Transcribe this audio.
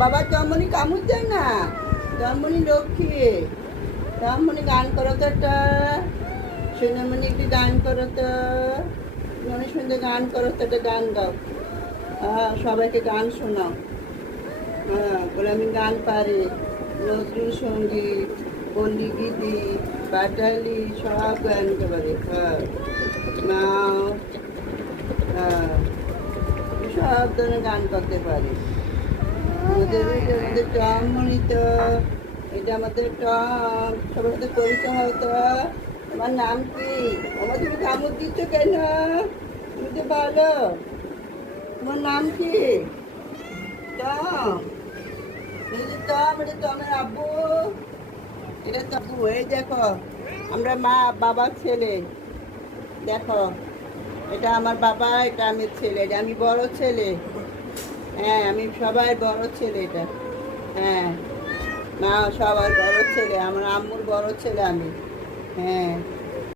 বাবা জন্মনি কামড় দেয় না, জন্মনি লক্ষ্মী। জন্মনি গান করো তো একটা, সোনামণি একটু গান করো তো, মনে সুন্দর গান করো তো, একটা গান গাও। হ্যাঁ, সবাইকে গান শোনাও। হ্যাঁ, বলে আমি গান পারি, নজরুল সঙ্গীত, পল্লী গীতি, পাটালি সব গান করতে পারি। হ্যাঁ, নাও। হ্যাঁ, সব ধরনের গান করতে পারি। আমাদের টমমণি তো, এটা আমাদের টম। সবার সাথে পরিচয় হয় তো। তোমার নাম কি? আমার তুমি কামড় দিচ্ছ কেন? তুমি তো ভালো। তোমার নাম কি? টম। এই যে টম, এটা টমের আব্বু। এটা তো আব্বু। এই দেখো, আমরা মা বাবার ছেলে। দেখো, এটা আমার বাবা, এটা আমি ছেলে, এটা আমি বড় ছেলে। হ্যাঁ, আমি সবাই বড় ছেলে এটা। হ্যাঁ, না, সবার বড় ছেলে, আমার আম্মুর বড় ছেলে আমি। হ্যাঁ।